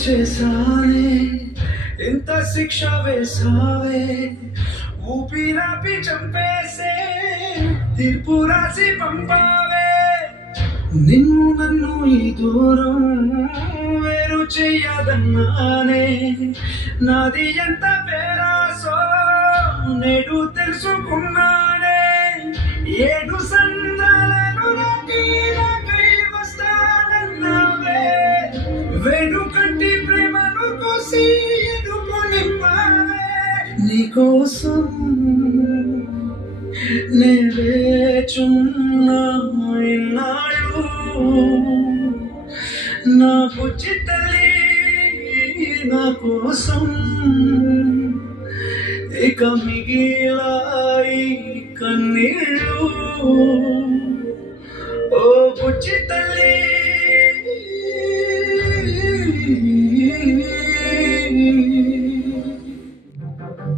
చేసానే ఎంత శిక్ష వేసావే ఊపిరాపి చంపేసే తీర్పు రాసి పంపావే నిన్ను నన్ను ఈ దూరం వేరు చెయ్యదన్నానే నాది ఎంత పేరాసో నేడు తెలుసుకున్నానే ఏడు సంద్రాలను నాకై వస్తానన్నావే వెనుకంటి ప్రేమను కోసి ఎదుర్కొనివ్వావే నీకోసం నే వేచున్నా ఇన్నాళ్ళు నా బుజ్జి తల్లి నా కోసం ఇక మిగిలాయి కన్నీళ్ళు